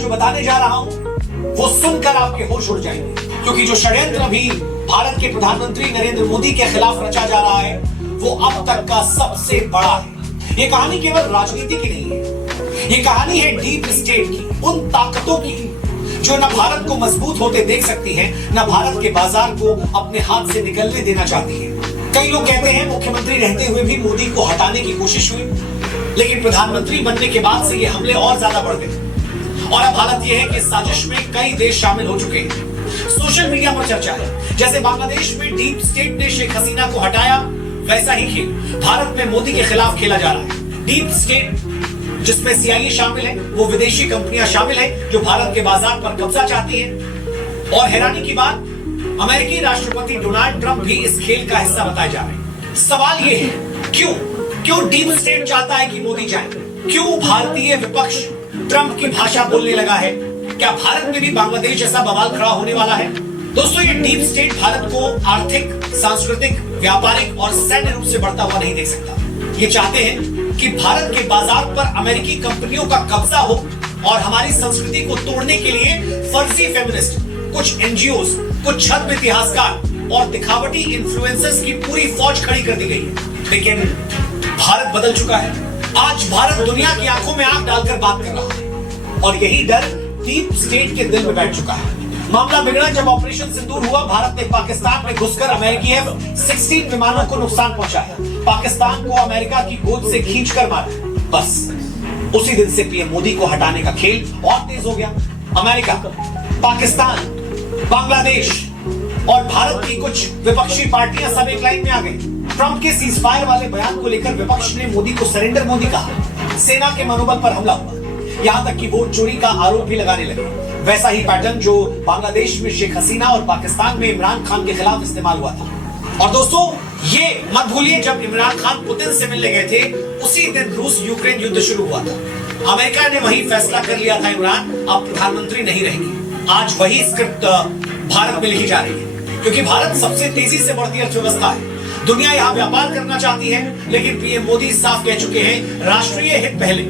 जो बताने जा रहा हूं वो सुनकर आपके होश उड़ जाएंगे, क्योंकि जो षड्यंत्र अभी भारत के प्रधानमंत्री नरेंद्र मोदी के खिलाफ रचा जा रहा है वो अब तक का सबसे बड़ा है। ये कहानी केवल राजनीति की नहीं है, ये कहानी है डीप स्टेट की, उन ताकतों की जो न भारत को मजबूत होते देख सकती हैं, न भारत के बाजार को अपने हाथ से निकलने देना चाहती है। कई लोग कहते हैं मुख्यमंत्री रहते हुए भी मोदी को हटाने की कोशिश हुई, लेकिन प्रधानमंत्री बनने के बाद से ये हमले और ज्यादा बढ़ गए और अब हालत यह है कि साजिश में कई देश शामिल हो चुके हैं। सोशल मीडिया पर चर्चा है, जैसे बांग्लादेश में डीप स्टेट ने शेख हसीना को हटाया, वैसा ही खेल भारत में मोदी के खिलाफ खेला जा रहा है। डीप स्टेट जिसमें CIA शामिल है, वो विदेशी कंपनियां शामिल है जो भारत के बाजार पर कब्जा चाहती है। और हैरानी की बात, अमेरिकी राष्ट्रपति डोनाल्ड ट्रंप भी इस खेल का हिस्सा बताए जा रहे हैं। सवाल ये है, क्यों डीप स्टेट चाहता है कि मोदी जाए? क्यों भारतीय विपक्ष ट्रंप की भाषा बोलने लगा है? क्या भारत में भी बांग्लादेश जैसा बवाल खड़ा होने वाला है? दोस्तों, ये डीप स्टेट भारत को आर्थिक, सांस्कृतिक, व्यापारिक और सैन्य रूप से बढ़ता हुआ नहीं देख सकता। ये चाहते हैं कि भारत के बाजार पर अमेरिकी कंपनियों का कब्जा हो और हमारी संस्कृति को तोड़ने के लिए फर्जी फेमिनिस्ट, कुछ NGOs, कुछ छद्म इतिहासकार और दिखावटी इन्फ्लुएंसर्स की पूरी फौज खड़ी कर दी गई है। लेकिन भारत बदल चुका है। आज भारत दुनिया की आंखों में आंख डालकर बात कर रहा है और यही डर डीप स्टेट के दिल में बैठ चुका है। मामला बिगड़ा जब ऑपरेशन सिंदूर हुआ। भारत ने पाकिस्तान में घुसकर अमेरिकी F-16 विमानों को नुकसान पहुंचाया, पाकिस्तान को अमेरिका की गोद से खींचकर मारा। बस उसी दिन से पीएम मोदी को हटाने का खेल और तेज हो गया। अमेरिका, पाकिस्तान, बांग्लादेश और भारत की कुछ विपक्षी पार्टियां सब एक लाइन में आ गई। ट्रंप के सीजफायर वाले बयान को लेकर विपक्ष ने मोदी को सरेंडर मोदी कहा। सेना के मनोबल पर हमला हुआ, यहां तक कि वोट चोरी का आरोप भी लगाने लगे। वैसा ही पैटर्न जो बांग्लादेश में शेख हसीना और पाकिस्तान में इमरान खान के खिलाफ इस्तेमाल हुआ था। और दोस्तों, ये मत भूलिए, जब इमरान खान पुतिन से मिलने गए थे उसी दिन रूस यूक्रेन युद्ध शुरू हुआ था। अमेरिका ने वही फैसला कर लिया था, इमरान अब प्रधानमंत्री नहीं रहेंगे। आज वही स्क्रिप्ट भारत में लिखी जा रही है, क्योंकि भारत सबसे तेजी से बढ़ती अर्थव्यवस्था है। दुनिया यहां व्यापार करना चाहती है, लेकिन पीएम मोदी साफ कह चुके हैं, राष्ट्रीय हित पहले।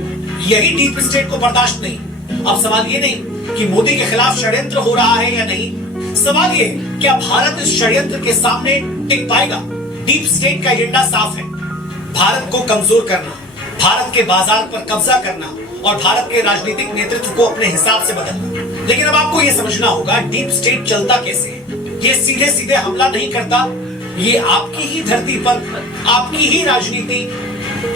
यही डीप स्टेट को बर्दाश्त नहीं। अब सवाल ये नहीं कि मोदी के खिलाफ षड्यंत्र हो रहा है या नहीं, सवाल ये, क्या भारत इस षड्यंत्र के सामने टिक पाएगा? डीप स्टेट का एजेंडा साफ है, भारत को कमजोर करना, भारत के बाजार पर कब्जा करना और भारत के राजनीतिक नेतृत्व को अपने हिसाब से बदलना। लेकिन अब आपको यह समझना होगा, डीप स्टेट चलता कैसे है। ये सीधे सीधे हमला नहीं करता, ये आपकी ही धरती पर आपकी ही राजनीति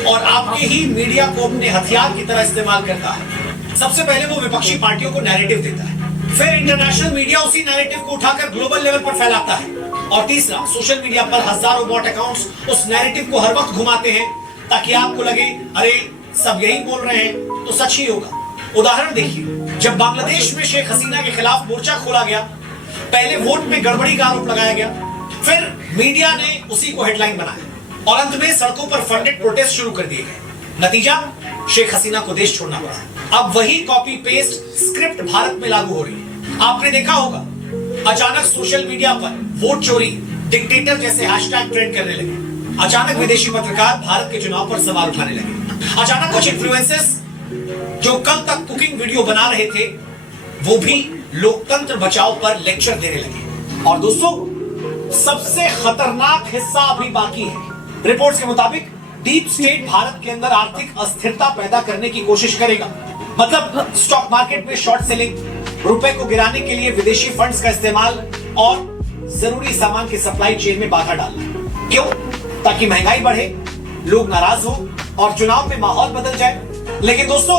और आपके ही मीडिया को अपने हथियार की तरह इस्तेमाल करता है। सबसे पहले वो विपक्षी पार्टियों को नैरेटिव देता है, फिर इंटरनेशनल मीडिया उसी नैरेटिव को उठाकर ग्लोबल लेवल पर फैलाता है, और तीसरा, सोशल मीडिया पर हजारों बॉट अकाउंट्स उस नैरेटिव को हर वक्त घुमाते हैं ताकि आपको लगे, अरे सब यही बोल रहे हैं तो सच ही होगा। उदाहरण देखिए, जब बांग्लादेश में शेख हसीना के खिलाफ मोर्चा खोला गया, पहले वोट में गड़बड़ी का आरोप लगाया गया, फिर मीडिया ने उसी को हेडलाइन बनाया और अंत में सड़कों पर फंडेड प्रोटेस्ट शुरू कर दिए गए। नतीजा, शेख हसीना को देश छोड़ना पड़ा। अब वही कॉपी पेस्ट स्क्रिप्ट भारत में लागू हो रही है। आपने देखा होगा, अचानक सोशल मीडिया पर वोट चोरी, डिक्टेटर जैसे हैशटैग ट्रेंड करने लगे। अचानक विदेशी पत्रकार भारत के चुनाव पर सवाल उठाने लगे। अचानक कुछ इन्फ्लुएंसर्स जो कल तक कुकिंग वीडियो बना रहे थे, वो भी लोकतंत्र बचाओ पर लेक्चर देने लगे। और दोस्तों, सबसे खतरनाक हिस्सा अभी बाकी है। रिपोर्ट्स के मुताबिक डीप स्टेट भारत के अंदर आर्थिक अस्थिरता पैदा करने की कोशिश करेगा। मतलब स्टॉक मार्केट में शॉर्ट सेलिंग, रुपए को गिराने के लिए विदेशी फंड्स का इस्तेमाल और जरूरी सामान की सप्लाई चेन में बाधा डालना। क्यों? ताकि महंगाई बढ़े, लोग नाराज हो और चुनाव में माहौल बदल जाए। लेकिन दोस्तों,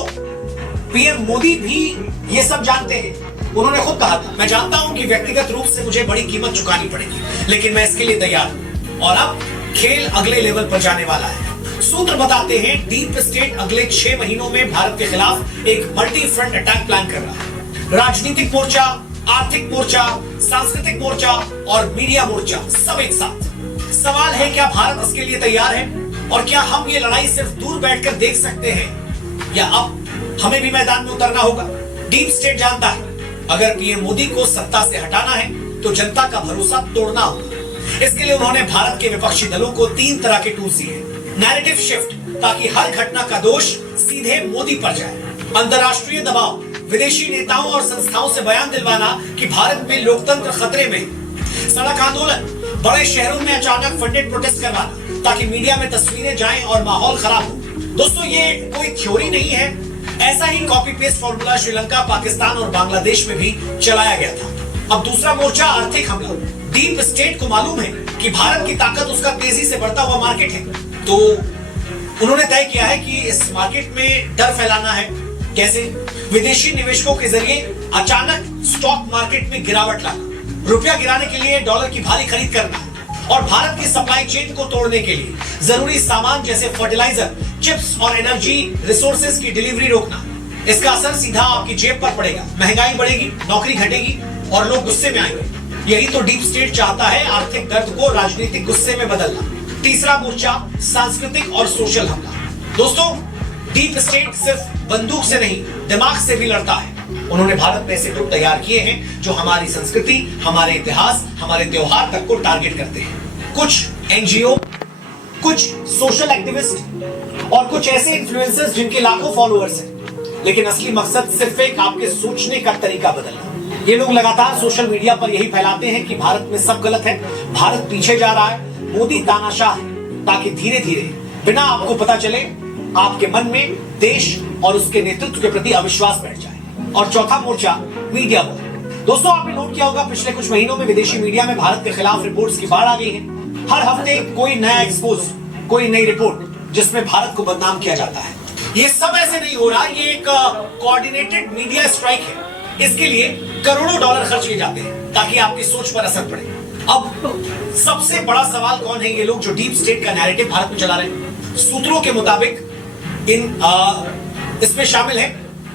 पीएम मोदी भी ये सब जानते हैं। उन्होंने खुद कहा था, मैं जानता हूं कि व्यक्तिगत रूप से मुझे बड़ी कीमत चुकानी पड़ेगी, लेकिन मैं इसके लिए तैयार हूं। और अब खेल अगले लेवल पर जाने वाला है। सूत्र बताते हैं, डीप स्टेट अगले 6 महीनों में भारत के खिलाफ एक मल्टी फ्रंट अटैक प्लान कर रहा है। राजनीतिक मोर्चा, आर्थिक मोर्चा, सांस्कृतिक मोर्चा और मीडिया मोर्चा, सब एक साथ। सवाल है, क्या भारत इसके लिए तैयार है? और क्या हम ये लड़ाई सिर्फ दूर बैठकर देख सकते हैं, या अब हमें भी मैदान में उतरना होगा? डीप स्टेट जानता है, अगर पीएम मोदी को सत्ता से हटाना है तो जनता का भरोसा तोड़ना होगा। इसके लिए उन्होंने भारत के विपक्षी दलों को 3 तरह के टूल्स दिए। नैरेटिव शिफ्ट, ताकि हर घटना का दोष सीधे मोदी पर जाए। अंतरराष्ट्रीय दबाव, विदेशी नेताओं और संस्थाओं से बयान दिलवाना कि भारत में लोकतंत्र खतरे में, सड़क आंदोलन, बड़े शहरों में अचानक फंडेड प्रोटेस्ट करवाना ताकि मीडिया में तस्वीरें जाएं और माहौल खराब हो। दोस्तों, ये कोई थ्योरी नहीं है, ऐसा ही copy paste formula Sri Lanka, Pakistan और बांग्लादेश में भी चलाया गया था। अब दूसरा मोर्चा, आर्थिक हमला। डीप स्टेट को मालूम है कि भारत की ताकत उसका तेजी से बढ़ता हुआ मार्केट है, तो उन्होंने तय किया है कि इस मार्केट में डर फैलाना है। कैसे? विदेशी निवेशकों के जरिए अचानक स्टॉक मार्केट में गिरावट लाना, रुपया गिराने के लिए डॉलर की भारी खरीद करना और भारत की सप्लाई चेन को तोड़ने के लिए जरूरी सामान जैसे फर्टिलाइजर, चिप्स और एनर्जी रिसोर्सेज की डिलीवरी रोकना। इसका असर सीधा आपकी जेब पर पड़ेगा, महंगाई बढ़ेगी, नौकरी घटेगी और लोग गुस्से में आएंगे। यही तो डीप स्टेट चाहता है, आर्थिक दर्द को राजनीतिक गुस्से में बदलना। तीसरा मोर्चा, सांस्कृतिक और सोशल हमला। दोस्तों, डीप स्टेट सिर्फ बंदूक से नहीं, दिमाग से भी लड़ता है। उन्होंने भारत में ऐसे ग्रुप तैयार किए हैं जो हमारी संस्कृति, हमारे इतिहास, हमारे त्योहार तक को टारगेट करते हैं। कुछ एनजीओ, कुछ सोशल एक्टिविस्ट और कुछ ऐसे इन्फ्लुएंसर्स जिनके लाखों फॉलोअर्स हैं, लेकिन असली मकसद सिर्फ एक आपके सोचने का तरीका बदलना। ये लोग लगातार सोशल मीडिया पर यही फैलाते हैं कि भारत में सब गलत है, भारत पीछे जा रहा है, मोदी तानाशाह है, ताकि धीरे धीरे बिना आपको पता चले आपके मन में देश और उसके नेतृत्व के प्रति अविश्वास बैठ जाए। और चौथा मोर्चा, मीडिया वॉर। दोस्तों, आपने नोट किया होगा पिछले कुछ महीनों में विदेशी मीडिया में भारत के खिलाफ रिपोर्ट्स की बाढ़ आ गई है। हर हफ्ते कोई नया एक्सपोज, कोई नई रिपोर्ट जिसमें भारत को बदनाम किया जाता है। ये सब ऐसे नहीं हो रहा, ये एक कोऑर्डिनेटेड मीडिया स्ट्राइक है। इसके लिए करोड़ों डॉलर खर्च किए जाते हैं ताकि आपकी सोच पर असर पड़े। अब सबसे बड़ा सवाल, कौन है ये लोग जो डीप स्टेट का नैरेटिव भारत में चला रहे हैं? सूत्रों के मुताबिक इसमें शामिल है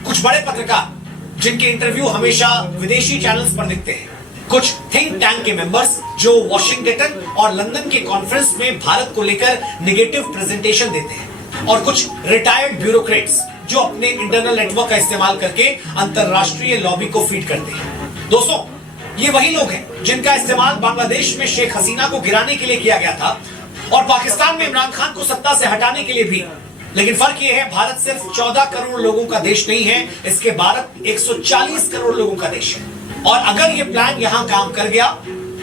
कुछ बड़े पत्रकार जिनके इंटरव्यू हमेशा विदेशी चैनल्स पर दिखते हैं, कुछ थिंक टैंक के मेंबर्स जो वॉशिंगटन और लंदन के कॉन्फ्रेंस में भारत को लेकर नेगेटिव प्रेजेंटेशन देते हैं, और कुछ रिटायर्ड ब्यूरोक्रेट्स जो अपने इंटरनल नेटवर्क का इस्तेमाल करके अंतरराष्ट्रीय लॉबी को फीड करते हैं। दोस्तों, ये वही लोग हैं जिनका इस्तेमाल बांग्लादेश में शेख हसीना को गिराने के लिए किया गया था और पाकिस्तान में इमरान खान को सत्ता से हटाने के लिए भी। लेकिन फर्क यह है, भारत सिर्फ 14 करोड़ लोगों का देश नहीं है, इसके भारत 140 करोड़ लोगों का देश है। और अगर यह प्लान यहां काम कर गया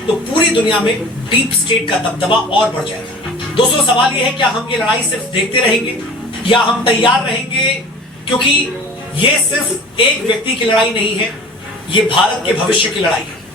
तो पूरी दुनिया में डीप स्टेट का दबदबा और बढ़ जाएगा। दोस्तों, सवाल यह है, क्या हम ये लड़ाई सिर्फ देखते रहेंगे या हम तैयार रहेंगे? क्योंकि ये सिर्फ एक व्यक्ति की लड़ाई नहीं है, ये भारत के भविष्य की लड़ाई है।